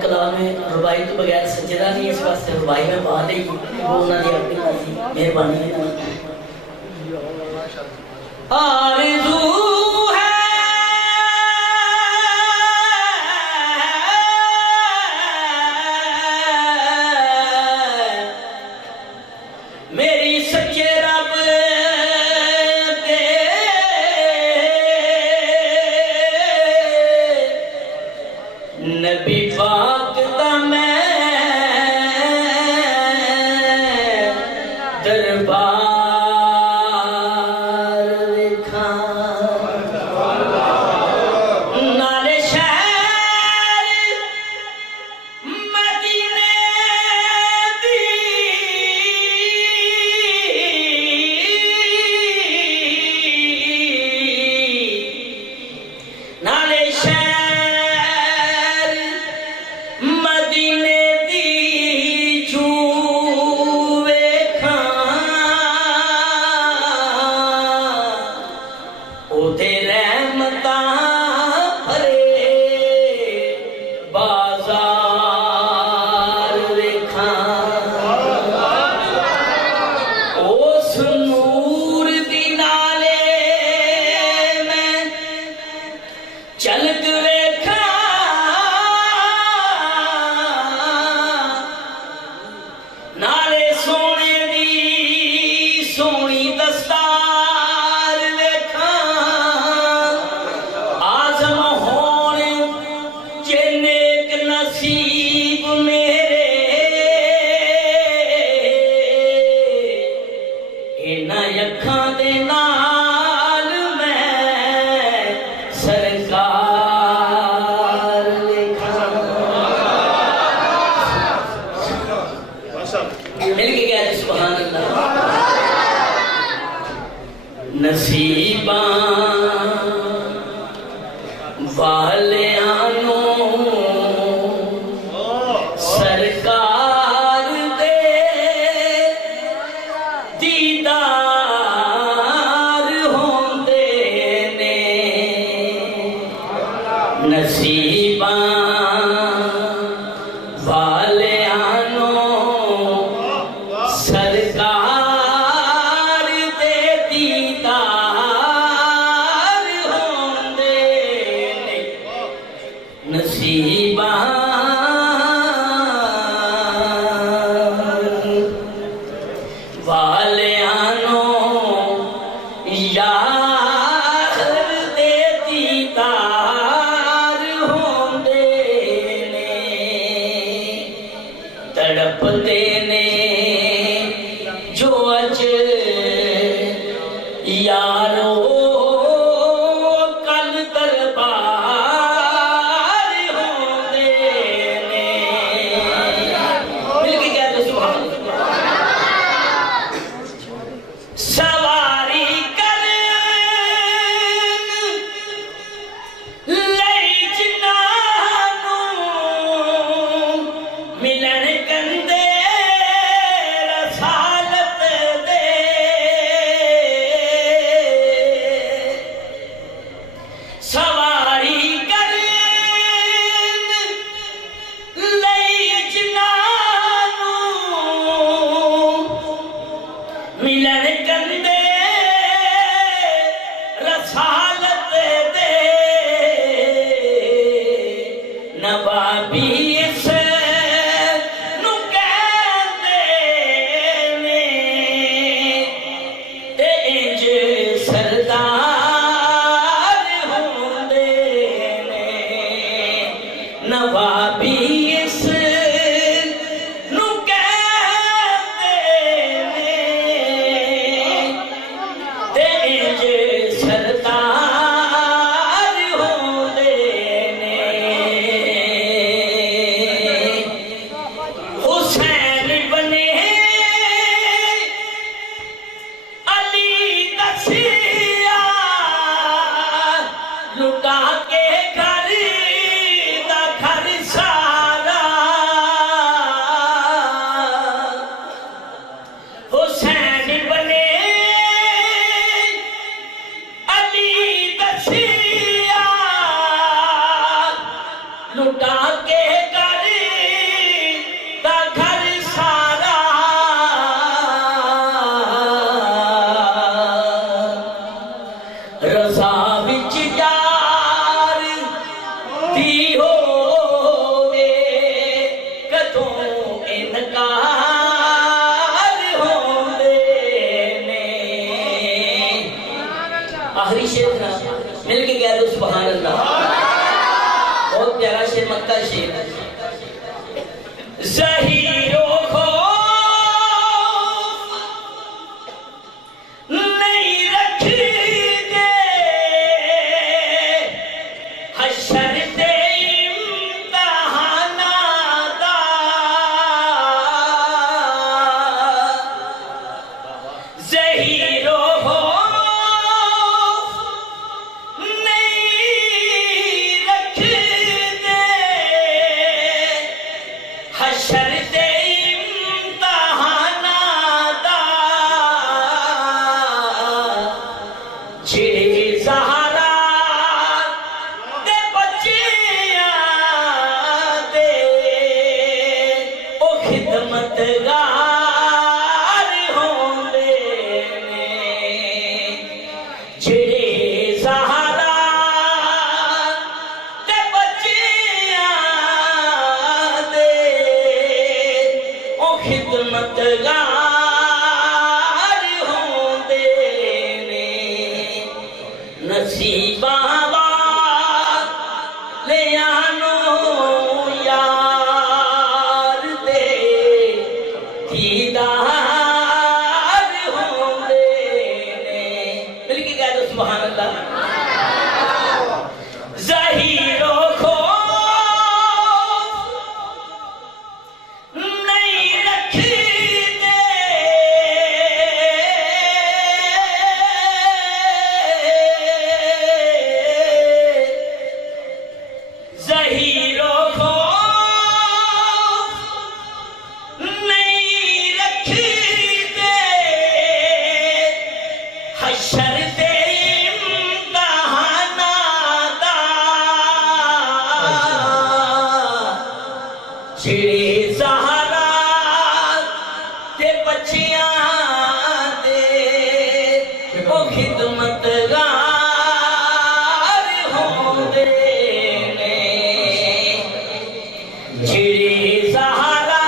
کلام ربائی تو بغیر سجدہ نہیں، اس واسطے ربائی میں بات ہے وہ انہوں نے اپنی مرضی مہربانی ہے۔ آرزو ہے میری سچے رب کے نبی پاک دا میں دربار ویکھاں، نالے شہر مدینے دی نالے شہر مدینے دی جو ویکھاں، او دے رحمتاں بھرے بازار ویکھاں، اس نور دی نالے میں چلد ویکھاں، نالے سونے دی سونی دستار ویکھاں، آزم ہون جے نیک نصیب میرے، انہاں اکھاں دے نال میں سرکار ویکھاں۔ مل کے گیا سبحان اللہ۔ نصیباں والیاں سرکار دے دیدار ہوندے نے، نصیباں والیاں سرکار دے دیدار ہوندے نے، نصیباں والیاں یار دے دیدار ہوندے نے، تڑپتے نے جو اج یارو کل دربار ہوندے نے، مل کے کہتے سبحان اللہ۔ سواری کرن لئی جنانوں ملن کندے رسالت دے، سواری کرن لئی جنانوں ملن کندے رسالت دے، نوابی اس نو کہندے نے، تے انج سردار ہوندے نے، نوابی اس نو کہندے نے، تے انج سردار ہوندے نے، حسین بنے علی دسیا لٹا کے کے گھر دا گھر سارا حسین بنے علی دسیا لٹا کے گھر دا گھر سارا رضا وچ یار دی ہووے کدوں انکار ہوندے نے آخری شعر مل کے کہہ دو سبحان اللہ بہت پیارا شعر مکہ شعر ظہیر و خوف نہیں رکھی دے حشر دے امتحانات دا ظہیر و خوف نہیں رکھی دے حشر دے امتحانات دا جڑے زہرا دے بچیاں دے او خدمتگار ہوندے نے جڑے زہرا دے بچیاں دے او خدمتگار ہوندے نے نصیباں والیاں نوں یار دے دیدار ہوندے نے مل کے کہہ دو سبحان اللہ ظہیر و خوف نہیں رکھی دے ظہیر و خوف نہیں رکھی دے حشر دے امتحانات دا جڑے زہرا تے بچیاں دے او خدمتگار ہوندے نے جڑے زہرا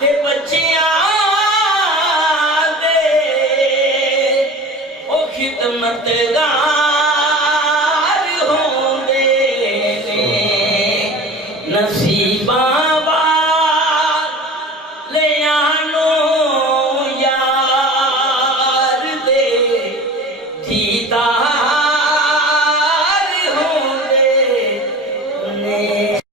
تے بچیاں دے او خدمتگار